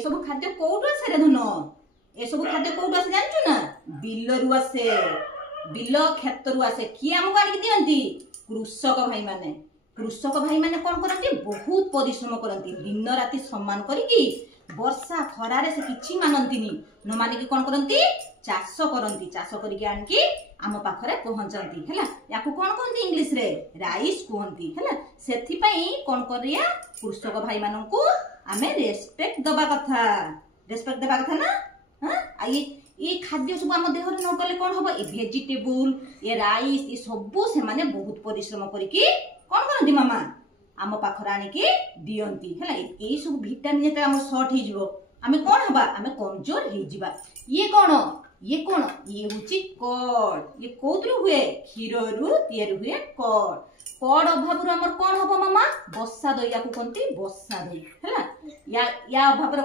सब खाद्य कोउटु आसे रे धन ए सब खाद्य कोउटु आसे जानछु ना बिलरु आसे बिल क्षेत्रु आसे किए हमको आनी दियंती कृषक भाई माने कोन करंती बहुत परिश्रम करंती दिन राति सम्मान करिकी वर्षा खरारे से किछि मानंतीनी न माने कि कोन करंती चाष करिकी आनकी आम पाखरे पहुंचंती हैला याकू कोन कहंती इंग्लिश रे राइस कहंती हैला सेथि पई कोन करिया कृषक भाई माननकू आमे रेस्पेक्ट दबा कथा ना हां ये खाद्य सब आम देह न गले कौन हम ये वेजिटेबल ये राइस ये सब से माने बहुत परिश्रम करिकी कौन करती मामा आम पाखरे आनिकी दियंती हैला ये सब विटामिन जेते आम शॉर्ट ही जिवो आमे कौन हबा आमे कमजोर ही जिबा ये कौन ये हुची कड ये कोतरु हुए क्षीररु तयार हुए कड अभाव हमर कौन हबो मामा बस्सा दई याकू कोनती बस्सा दई हैला या अभाव